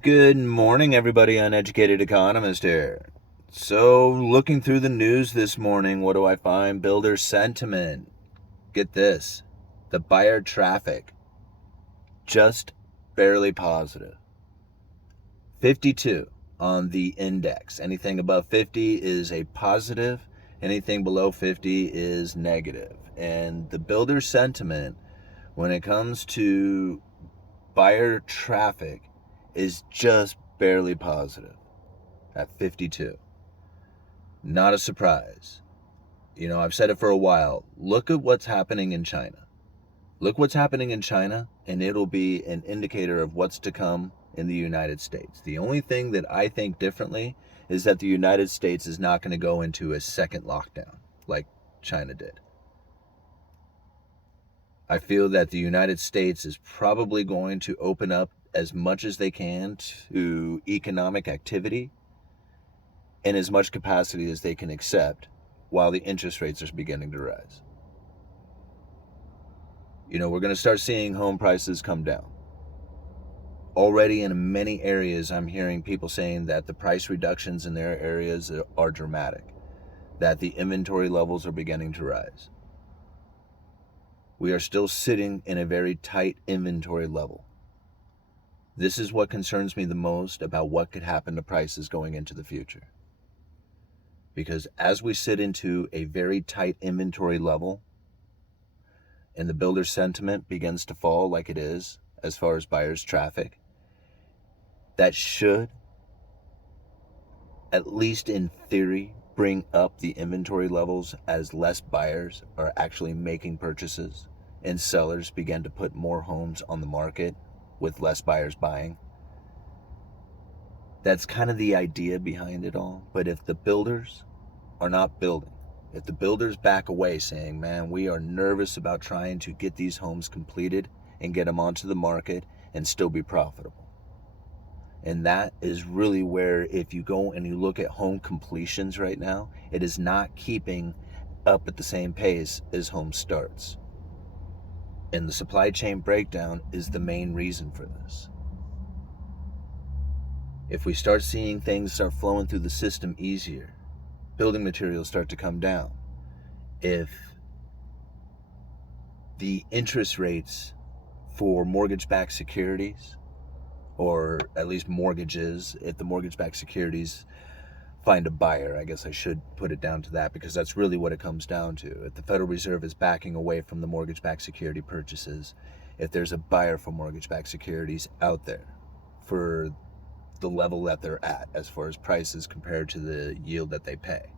Good morning, everybody. Uneducated economist here. So, looking through the news this morning, what do I find? Builder sentiment. Get this, the buyer traffic just barely positive. 52 on the index. Anything above 50 is a positive, anything below 50 is negative. And the builder sentiment, when it comes to buyer traffic, is just barely positive at 52. Not a surprise. I've said it for a while. Look at what's happening in China. Look what's happening in China, and it'll be an indicator of what's to come in the United States. The only thing that I think differently is that the United States is not going to go into a second lockdown like China did. I feel that the United States is probably going to open up as much as they can to economic activity in as much capacity as they can accept while the interest rates are beginning to rise. We're going to start seeing home prices come down. Already in many areas, I'm hearing people saying that the price reductions in their areas are dramatic, that the inventory levels are beginning to rise. We are still sitting in a very tight inventory level. This is what concerns me the most about what could happen to prices going into the future. Because as we sit into a very tight inventory level and the builder sentiment begins to fall like it is as far as buyers traffic, that should, at least in theory, bring up the inventory levels as less buyers are actually making purchases and sellers begin to put more homes on the market with less buyers buying. That's kind of the idea behind it all. But if the builders are not building, if the builders back away saying, man, we are nervous about trying to get these homes completed and get them onto the market and still be profitable. And that is really where, if you go and you look at home completions right now, it is not keeping up at the same pace as home starts. And the supply chain breakdown is the main reason for this. If we start seeing things start flowing through the system easier, building materials start to come down. If the interest rates for mortgage-backed securities, or at least mortgages, if the mortgage-backed securities find a buyer, I guess I should put it down to that, because that's really what it comes down to. If the Federal Reserve is backing away from the mortgage-backed security purchases, if there's a buyer for mortgage-backed securities out there for the level that they're at as far as prices compared to the yield that they pay,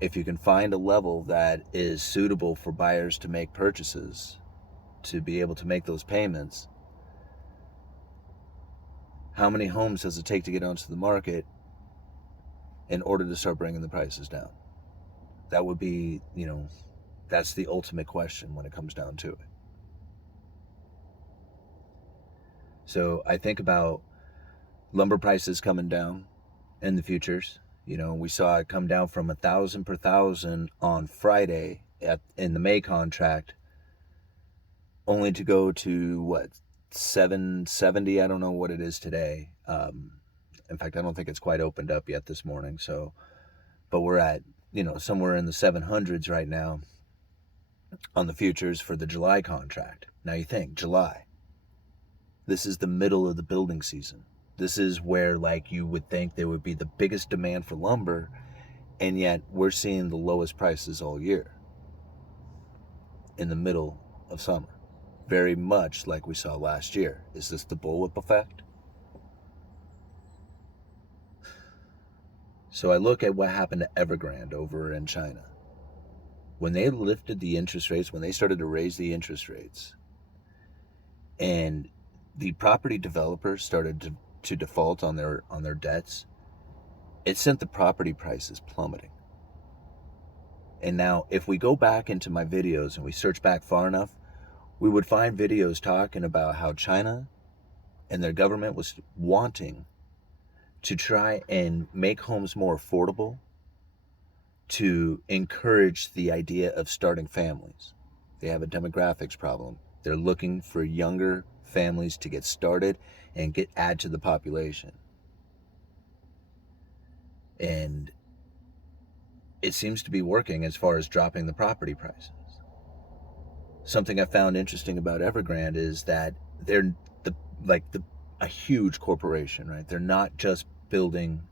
if you can find a level that is suitable for buyers to make purchases, to be able to make those payments, how many homes does it take to get onto the market in order to start bringing the prices down? That would be, that's the ultimate question when it comes down to it. So I think about lumber prices coming down in the futures. We saw it come down from 1,000 per thousand on Friday in the May contract, only to go to what, 770? I don't know what it is today. In fact, I don't think it's quite opened up yet this morning. So, but we're at somewhere in the 700s right now on the futures for the July contract. Now you think July. This is the middle of the building season. This is where, like, you would think there would be the biggest demand for lumber, and yet we're seeing the lowest prices all year in the middle of summer. Very much like we saw last year. Is this the bullwhip effect? So I look at what happened to Evergrand over in China. When they lifted the interest rates, when they started to raise the interest rates, and the property developers started to default on their debts, it sent the property prices plummeting. And now, if we go back into my videos and we search back far enough, we would find videos talking about how China and their government was wanting to try and make homes more affordable to encourage the idea of starting families. They have a demographics problem. They're looking for younger families to get started and add to the population. And it seems to be working as far as dropping the property prices. Something I found interesting about Evergrand is that they're the like the a huge corporation, right? They're not just building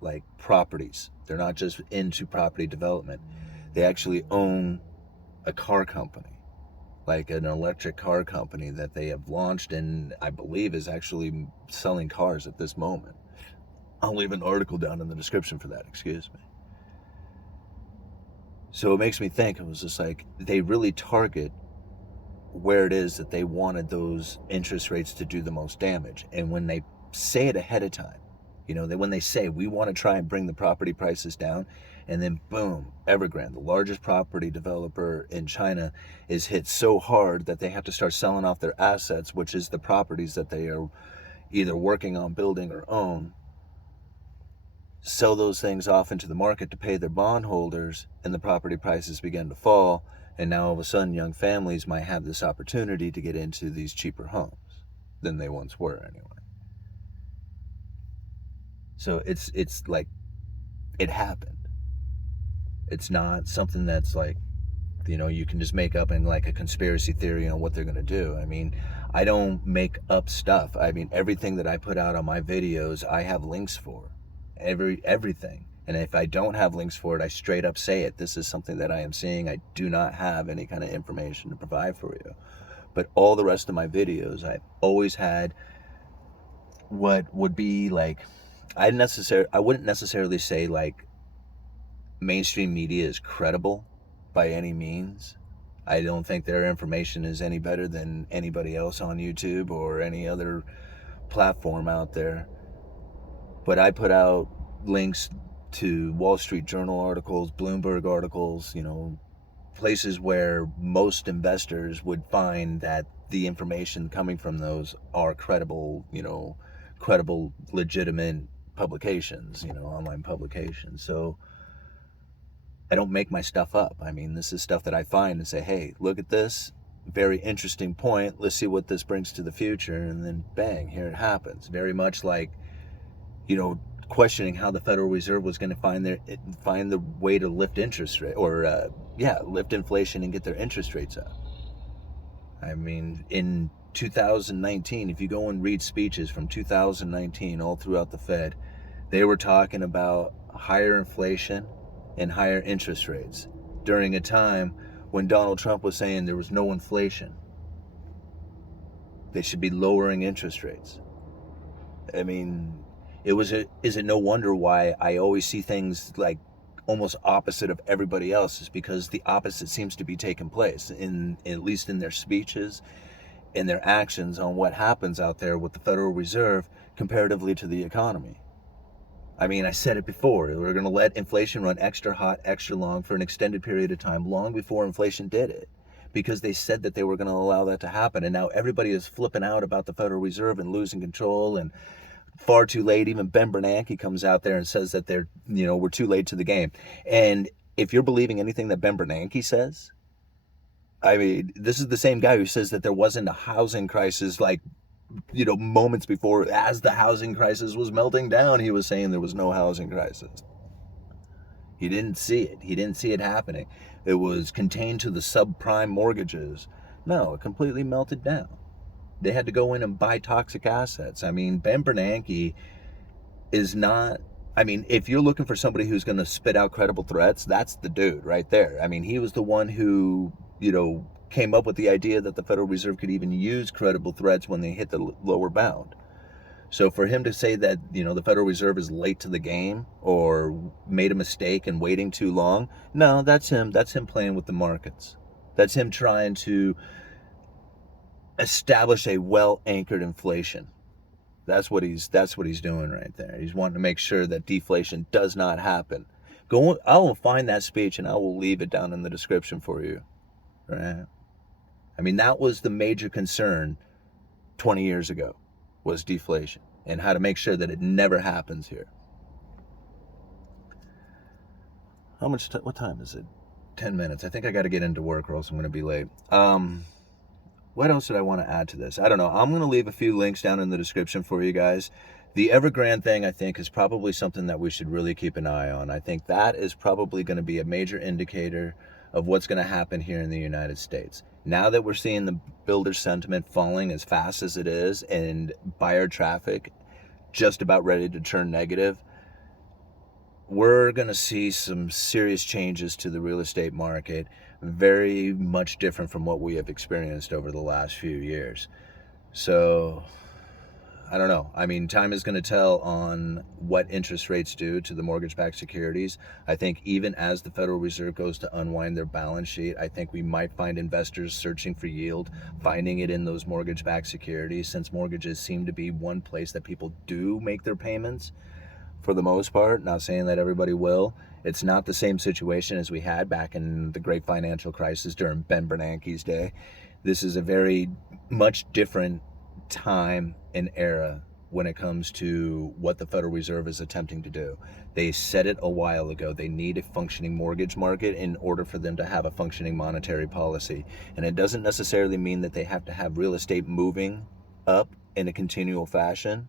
like properties. They're not just into property development. They actually own a car company, like an electric car company that they have launched and I believe is actually selling cars at this moment. I'll leave an article down in the description for that, excuse me. So it makes me think, it was just like they really target where it is that they wanted those interest rates to do the most damage. And when they say it ahead of time, when they say we want to try and bring the property prices down, and then boom, Evergrande, the largest property developer in China, is hit so hard that they have to start selling off their assets, which is the properties that they are either working on building or own, sell those things off into the market to pay their bondholders, and the property prices begin to fall. And now all of a sudden, young families might have this opportunity to get into these cheaper homes than they once were, anyway. So it's like it happened. It's not something that's like, you can just make up in like a conspiracy theory on what they're going to do. I mean, I don't make up stuff. I mean, everything that I put out on my videos, I have links for. Everything. And if I don't have links for it, I straight up say it. This is something that I am seeing. I do not have any kind of information to provide for you. But all the rest of my videos, I've always had what would be like, I wouldn't necessarily say like mainstream media is credible by any means. I don't think their information is any better than anybody else on YouTube or any other platform out there. But I put out links to Wall Street Journal articles, Bloomberg articles, places where most investors would find that the information coming from those are credible, legitimate publications, online publications. So I don't make my stuff up. I mean, this is stuff that I find and say, hey, look at this. Very interesting point. Let's see what this brings to the future. And then bang, here it happens. Very much like, questioning how the Federal Reserve was going to find the way to lift interest rate lift inflation and get their interest rates up. I mean, in 2019, if you go and read speeches from 2019 all throughout the Fed, they were talking about higher inflation and higher interest rates during a time when Donald Trump was saying there was no inflation. They should be lowering interest rates. I mean, is it no wonder why I always see things like almost opposite of everybody else? Is because the opposite seems to be taking place, at least in their speeches, in their actions on what happens out there with the Federal Reserve comparatively to the economy. I mean, I said it before, we're going to let inflation run extra hot, extra long for an extended period of time, long before inflation did it, because they said that they were going to allow that to happen. And now everybody is flipping out about the Federal Reserve and losing control, and far too late. Even Ben Bernanke comes out there and says that we're too late to the game. And if you're believing anything that Ben Bernanke says, I mean, this is the same guy who says that there wasn't a housing crisis like, moments before, as the housing crisis was melting down, he was saying there was no housing crisis. He didn't see it. He didn't see it happening. It was contained to the subprime mortgages. No, it completely melted down. They had to go in and buy toxic assets. I mean, Ben Bernanke is not, I mean, if you're looking for somebody who's going to spit out credible threats, that's the dude right there. I mean, he was the one who, came up with the idea that the Federal Reserve could even use credible threats when they hit the lower bound. So for him to say that, the Federal Reserve is late to the game or made a mistake and waiting too long, no, that's him. That's him playing with the markets. That's him trying to establish a well-anchored inflation. That's what he's doing right there. He's wanting to make sure that deflation does not happen. I will find that speech and I will leave it down in the description for you. Right? I mean, that was the major concern 20 years ago, was deflation and how to make sure that it never happens here. What time is it? 10 minutes. I think I got to get into work or else I'm going to be late. What else did I want to add to this? I don't know. I'm going to leave a few links down in the description for you guys. The Evergrand thing, I think, is probably something that we should really keep an eye on. I think that is probably going to be a major indicator of what's going to happen here in the United States. Now that we're seeing the builder sentiment falling as fast as it is and buyer traffic just about ready to turn negative, we're going to see some serious changes to the real estate market, very much different from what we have experienced over the last few years. So, I don't know. I mean, time is going to tell on what interest rates do to the mortgage-backed securities. I think even as the Federal Reserve goes to unwind their balance sheet, I think we might find investors searching for yield, finding it in those mortgage-backed securities, since mortgages seem to be one place that people do make their payments for the most part. Not saying that everybody will. It's not the same situation as we had back in the great financial crisis during Ben Bernanke's day. This is a very much different time and era when it comes to what the Federal Reserve is attempting to do. They said it a while ago. They need a functioning mortgage market in order for them to have a functioning monetary policy. And it doesn't necessarily mean that they have to have real estate moving up in a continual fashion.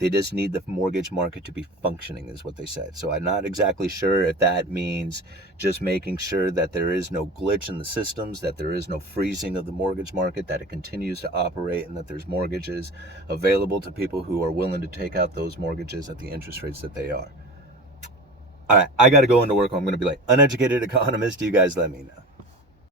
They just need the mortgage market to be functioning, is what they said. So I'm not exactly sure if that means just making sure that there is no glitch in the systems, that there is no freezing of the mortgage market, that it continues to operate, and that there's mortgages available to people who are willing to take out those mortgages at the interest rates that they are. All right, I got to go into work. I'm going to be like, uneducated economist. You guys let me know.